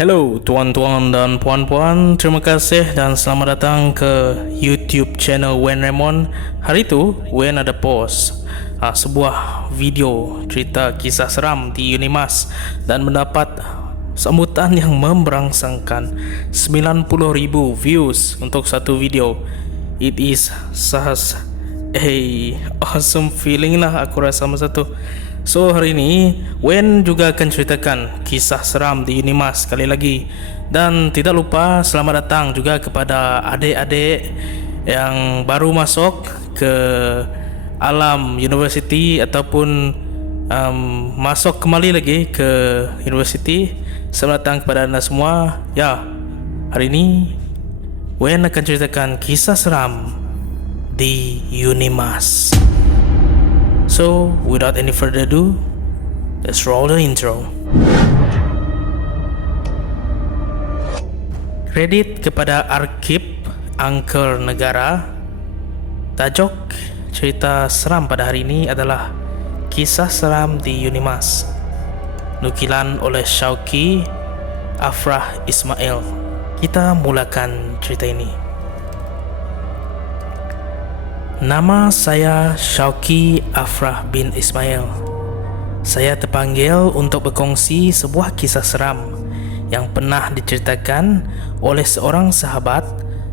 Hello tuan-tuan dan puan-puan, terima kasih dan selamat datang ke YouTube channel Wen Raymond. Hari itu Wen ada post sebuah video cerita kisah seram di Unimas dan mendapat sambutan yang memberangsangkan 90,000 views untuk satu video. It is such a awesome feeling lah, aku rasa masa tu. So hari ini Wen juga akan ceritakan kisah seram di Unimas sekali lagi. Dan tidak lupa selamat datang juga kepada adik-adik yang baru masuk ke alam universiti ataupun masuk kembali lagi ke universiti. Selamat datang kepada anda semua. Ya, hari ini Wen akan ceritakan kisah seram di Unimas. So, without any further ado, let's roll the intro. Kredit kepada Arkip Angker Negara. Tajuk cerita seram pada hari ini adalah Kisah Seram di Unimas. Nukilan oleh Syauqi Afrah Ismail. Kita mulakan cerita ini. Nama saya Syauqi Afrah bin Ismail. Saya terpanggil untuk berkongsi sebuah kisah seram yang pernah diceritakan oleh seorang sahabat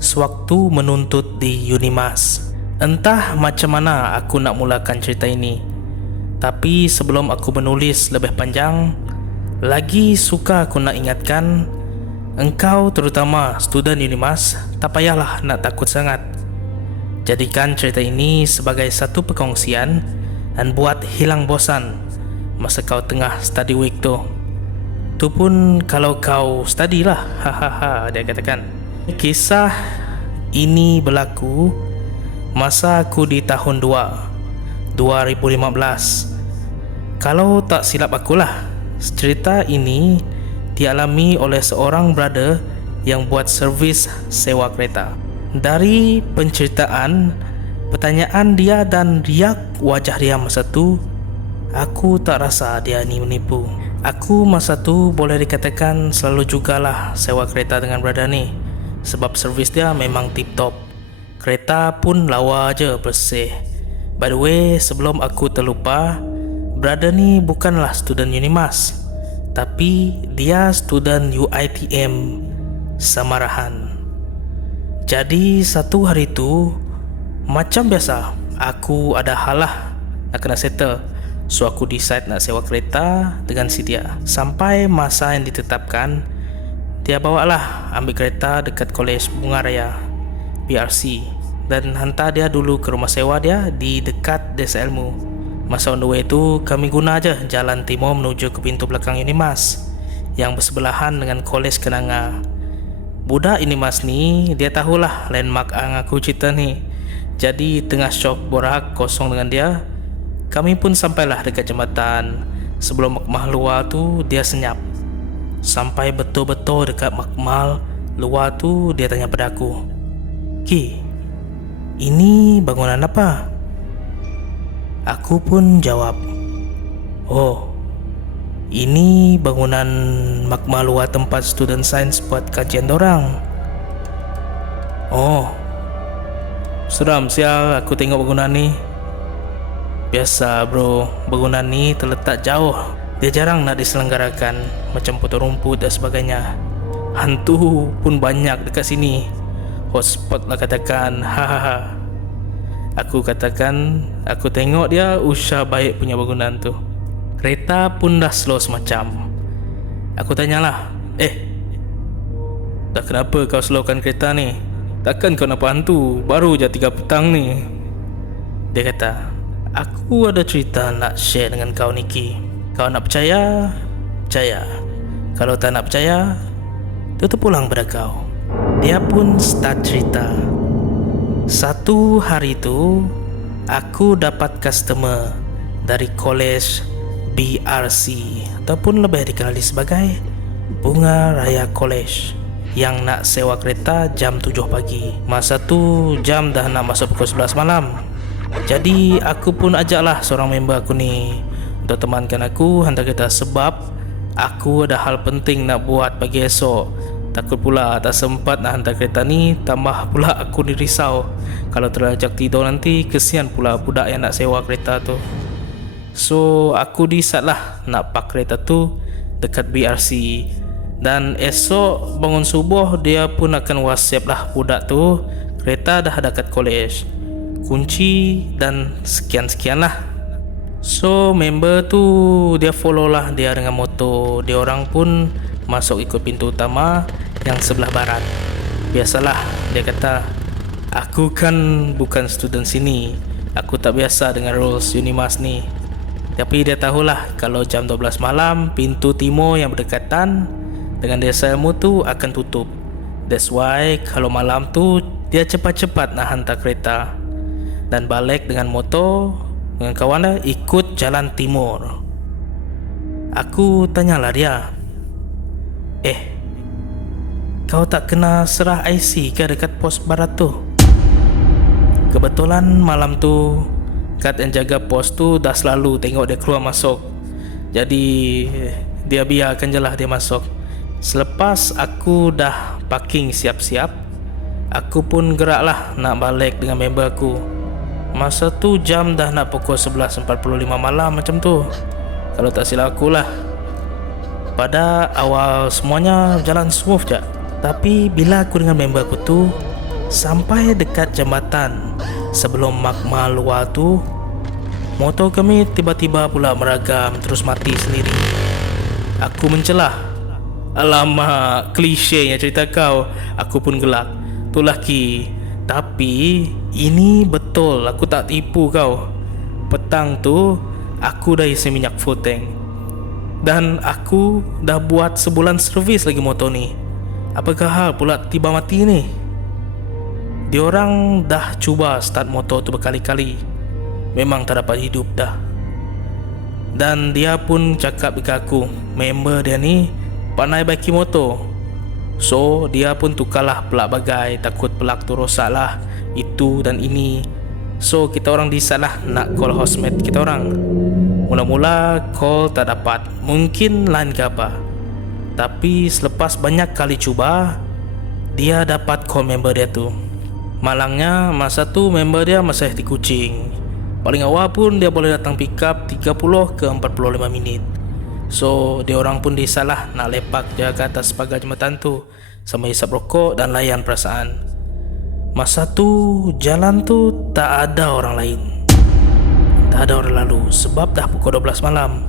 sewaktu menuntut di Unimas. Entah macam mana aku nak mulakan cerita ini, tapi sebelum aku menulis lebih panjang, lagi suka aku nak ingatkan engkau, terutama student Unimas, tak payahlah nak takut sangat. Jadikan cerita ini sebagai satu perkongsian dan buat hilang bosan masa kau tengah study week tu. Tu pun kalau kau study lah. Hahaha, dia katakan. Kisah ini berlaku masa aku di tahun 2015. Kalau tak silap akulah, cerita ini dialami oleh seorang brother yang buat servis sewa kereta. Dari penceritaan, pertanyaan dia dan riak wajah dia masa tu, aku tak rasa dia ni menipu. Aku masa tu boleh dikatakan selalu jugalah sewa kereta dengan brother ni, sebab servis dia memang tip top. Kereta pun lawa je, bersih. By the way, sebelum aku terlupa, brother ni bukanlah student Unimas, tapi dia student UiTM Samarahan. Jadi satu hari tu, macam biasa, aku ada hal lah nak kena settle. So aku decide nak sewa kereta dengan si dia. Sampai masa yang ditetapkan, dia bawa lah ambil kereta dekat Kolej Bunga Raya BRC dan hantar dia dulu ke rumah sewa dia di dekat Desa Ilmu. Masa on the way tu, kami guna je jalan timur menuju ke pintu belakang Unimas yang bersebelahan dengan Kolej Kenanga. Budak Unimas ni, dia tahulah landmark yang aku cerita ni. Jadi tengah syok borak kosong dengan dia, kami pun sampailah dekat jambatan. Sebelum makmal luar tu, dia senyap. Sampai betul-betul dekat makmal luar tu, dia tanya pada aku, "Ki, ini bangunan apa?" Aku pun jawab, "Oh, ini bangunan makmal luar tempat student science buat kajian dorang." "Oh, seram sial aku tengok bangunan ni." "Biasa bro, bangunan ni terletak jauh. Dia jarang nak diselenggarakan, macam potong rumput dan sebagainya. Hantu pun banyak dekat sini. Hotspot lah katakan." Hahaha. Aku katakan, aku tengok dia usah baik punya bangunan tu. Kereta pun dah slow semacam. Aku tanyalah, dah kenapa kau slowkan kereta ni? Takkan kau nampak hantu? Baru je 3 petang ni." Dia kata, "Aku ada cerita nak share dengan kau Niki. Kau nak percaya? Percaya. Kalau tak nak percaya, tutup pulang pada kau." Dia pun start cerita. Satu hari tu, aku dapat customer dari Kolej BRC ataupun lebih dikenali sebagai Bunga Raya College yang nak sewa kereta jam 7 pagi. Masa tu jam dah nak masuk pukul 11 malam. Jadi aku pun ajaklah seorang member aku ni untuk temankan aku hantar kereta, sebab Aku ada hal penting nak buat pagi esok. Takut pula tak sempat nak hantar kereta ni. Tambah pula aku ni risau, kalau terlajak tidur nanti kesian pula budak yang nak sewa kereta tu. So aku decide lah nak park kereta tu dekat BRC. Dan esok bangun subuh dia pun akan whatsapp lah budak tu, kereta dah dekat college, kunci dan sekian-sekian lah. So member tu dia follow lah dia dengan motor. Dia orang pun masuk ikut pintu utama yang sebelah barat. Biasalah, dia kata, aku kan bukan student sini, aku tak biasa dengan rules Unimas ni. Tapi dia tahulah kalau jam 12 malam pintu timur yang berdekatan dengan desa ilmu tu akan tutup. That's why kalau malam tu dia cepat-cepat nak hantar kereta dan balik dengan motor dengan kawan dia ikut jalan timur. Aku tanyalah dia, kau tak kena serah IC ke dekat pos barat tu? Kebetulan malam tu guard yang jaga pos tu dah selalu tengok dia keluar masuk, jadi dia biarkan je lah dia masuk. Selepas aku dah parking siap-siap, aku pun gerak lah nak balik dengan member aku. Masa tu jam dah nak pukul 11.45 malam macam tu, kalau tak silap aku lah. Pada awal semuanya jalan smooth je. Tapi bila aku dengan member aku tu sampai dekat jambatan sebelum magma luar tu, motor kami tiba-tiba pula meragam terus mati sendiri. Aku mencelah, alamak, klisenya cerita kau. Aku pun gelak, tu laki. Tapi ini betul, aku tak tipu kau. Petang tu aku dah isi minyak full tank, dan aku dah buat sebulan servis lagi motor ni. Apakah hal pula tiba mati ni? Diorang dah cuba start motor tu berkali-kali, memang tak dapat hidup dah. Dan dia pun cakap dekat aku, member dia ni pandai baiki motor. So dia pun tukarlah pelak bagai, takut pelak tu rosak lah, itu dan ini. So kita orang decide lah nak call housemate kita orang. Mula-mula call tak dapat, mungkin line ke apa. Tapi selepas banyak kali cuba, dia dapat call member dia tu. Malangnya masa tu member dia masih di Kuching. Paling awal pun dia boleh datang pick up 30 ke 45 minit. So dia orang pun disalah nak lepak je ke atas pagar jembatan tu sama hisap rokok dan layan perasaan. Masa tu jalan tu tak ada orang lain, tak ada orang lalu sebab dah pukul 12 malam.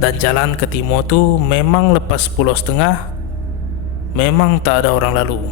Dan jalan ke timur tu memang lepas 10.30 memang tak ada orang lalu.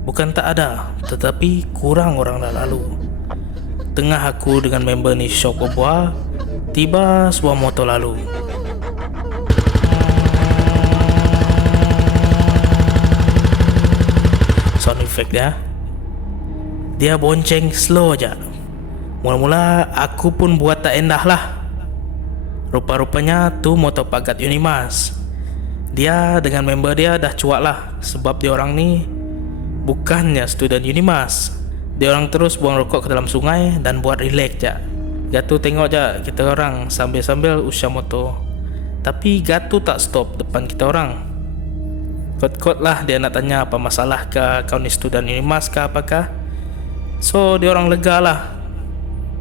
Bukan tak ada, tetapi kurang orang lalu. Tengah aku dengan member ni syok berbual, tiba sebuah motor lalu. Sound effect dia bonceng slow aja. Mula-mula aku pun buat tak endah lah. Rupa-rupanya tu motor pagat Unimas. Dia dengan member dia dah cuak lah, sebab dia orang ni bukannya student Unimas. Dia orang terus buang rokok ke dalam sungai dan buat relax je. Gatu tengok je kita orang sambil-sambil usah motor. Tapi Gatu tak stop depan kita orang. Kot-kot lah dia nak tanya apa masalah ke, kau ni student Unimas ke apakah. So dia orang lega lah.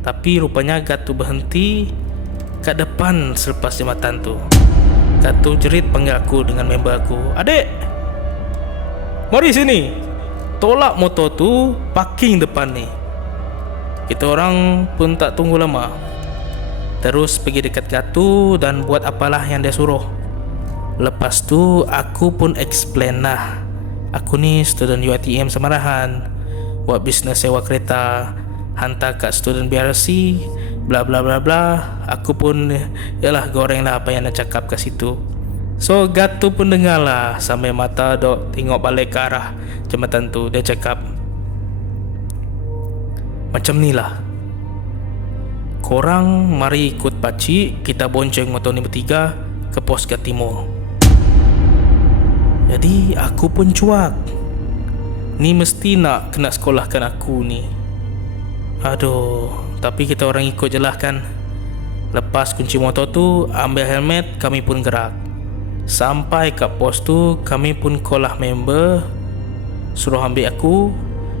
Tapi rupanya Gatu berhenti kat depan selepas jembatan tu. Gatu jerit panggil aku dengan member aku, "Adik, mari sini. Tolak motor tu, parking depan ni." Kita orang pun tak tunggu lama, terus pergi dekat Gatu dan buat apalah yang dia suruh. Lepas tu aku pun explain lah, aku ni student UiTM Samarahan, buat bisnes sewa kereta, hantar kat student BRC, bla bla bla bla. Aku pun yalah goreng lah apa yang nak cakap kat situ. So Gatu pun dengar lah sambil mata dok tengok balik ke arah jembatan tu. Dia cakap, "Macam ni lah, korang mari ikut pakcik, kita bonceng motor ni bertiga ke pos kat timur." Jadi aku pun cuak, ni mesti nak kena sekolahkan aku ni. Aduh, tapi kita orang ikut je lah kan. Lepas kunci motor tu, ambil helmet, kami pun gerak. Sampai kat pos tu, kami pun call lah member, suruh ambil aku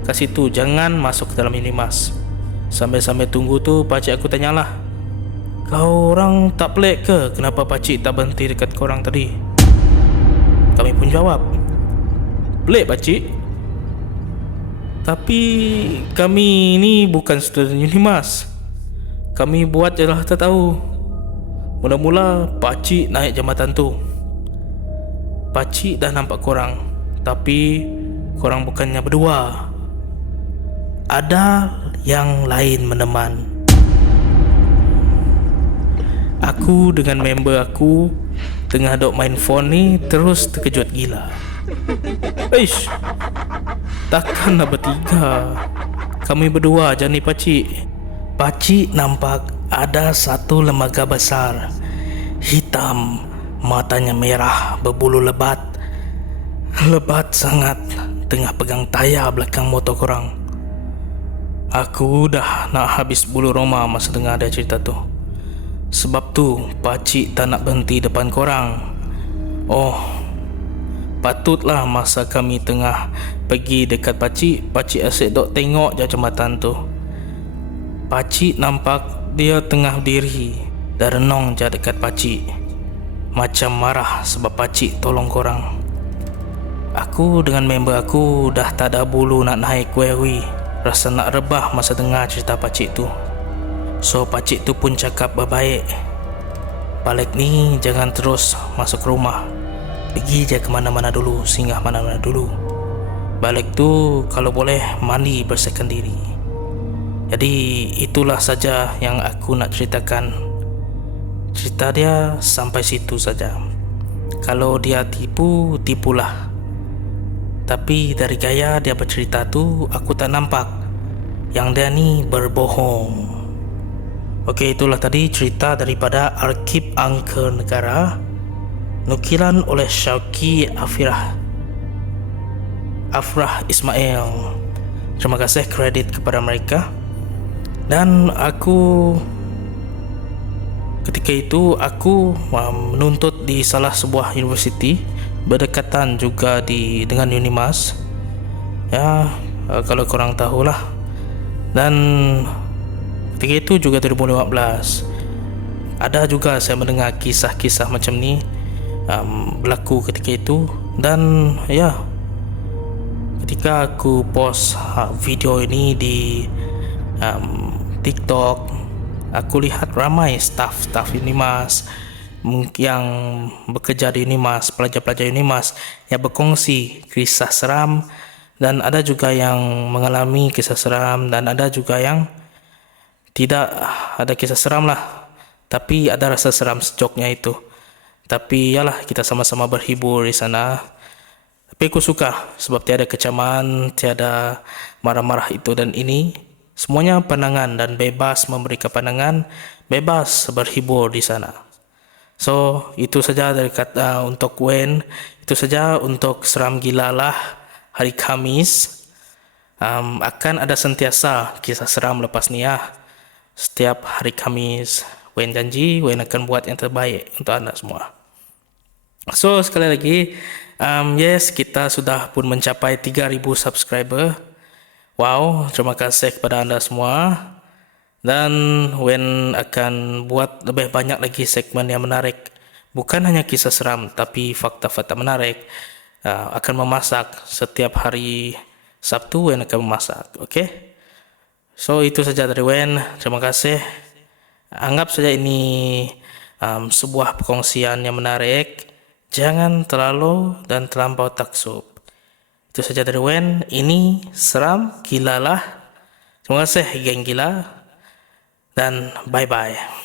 kat situ, jangan masuk ke dalam minimas. Sambil-sambil tunggu tu, pakcik aku tanyalah, kau orang tak pelik ke kenapa pakcik tak berhenti dekat korang tadi? Kami pun jawab, pelik pakcik, tapi kami ni bukan student Unimas. Kami buat je lah tak tahu. Mula-mula pakcik naik jambatan tu, pakcik dah nampak korang, tapi korang bukannya berdua, ada yang lain meneman. Aku dengan member aku tengah dok main phone ni terus terkejut gila. Eish, takkanlah bertiga, kami berdua je ni pakcik. Pakcik nampak ada satu lembaga besar, hitam, matanya merah, berbulu lebat. Lebat sangat, tengah pegang tayar belakang motor korang. Aku dah nak habis bulu roma masa dengar dia cerita tu. Sebab tu pakcik tak nak berhenti depan korang. Oh, patutlah masa kami tengah pergi dekat pakcik, pakcik asyik dok tengok je jambatan tu. Pakcik nampak dia tengah berdiri dan renung je dekat pakcik, macam marah sebab pakcik tolong korang. Aku dengan member aku dah tak ada bulu nak naik kuih-kuih, rasa nak rebah masa dengar cerita pakcik tu. So pakcik tu pun cakap berbaik, balik ni jangan terus masuk rumah, pergi je ke mana-mana dulu, singgah mana-mana dulu. Balik tu kalau boleh mandi bersihkan diri. Jadi itulah saja yang aku nak ceritakan. Cerita dia sampai situ saja. Kalau dia tipu, tipulah. Tapi dari gaya dia bercerita tu, aku tak nampak yang dia ni berbohong. Okey, itulah tadi cerita daripada Arkib Angka Negara, nukilan oleh Syauqi Afrah Ismail. Terima kasih kredit kepada mereka. Dan aku ketika itu aku menuntut di salah sebuah universiti berdekatan juga dengan Unimas. Ya, kalau korang tahulah. Dan ketika itu juga 2015 ada juga saya mendengar kisah-kisah macam ni berlaku ketika itu. Dan ya, ketika aku post video ini di TikTok, aku lihat ramai staf Unimas yang bekerja di Unimas, pelajar-pelajar Unimas yang berkongsi kisah seram, dan ada juga yang mengalami kisah seram, dan ada juga yang tidak ada kisah seram lah, tapi ada rasa seram sejoknya itu. Tapi yalah, kita sama-sama berhibur di sana. Tapi aku suka sebab tiada kecaman, tiada marah-marah itu dan ini. Semuanya pandangan dan bebas memberikan pandangan, bebas berhibur di sana. So, itu saja dari kata untuk Wen. Itu saja untuk Seram Gila Lah hari Khamis. Akan ada sentiasa kisah seram lepas ni ya. Setiap hari Khamis, Wen janji Wen akan buat yang terbaik untuk anda semua. So, sekali lagi, yes, kita sudah pun mencapai 3,000 subscriber. Wow, terima kasih kepada anda semua. Dan Wen akan buat lebih banyak lagi segmen yang menarik. Bukan hanya kisah seram, tapi fakta-fakta menarik. Akan memasak setiap hari Sabtu, Wen akan memasak. Okay? So, itu saja dari Wen. Terima kasih. Anggap saja ini sebuah perkongsian yang menarik. Jangan terlalu dan terlampau taksub. Itu saja dari Wen. Ini Seram Gila Lah. Terima kasih geng gila. Dan bye-bye.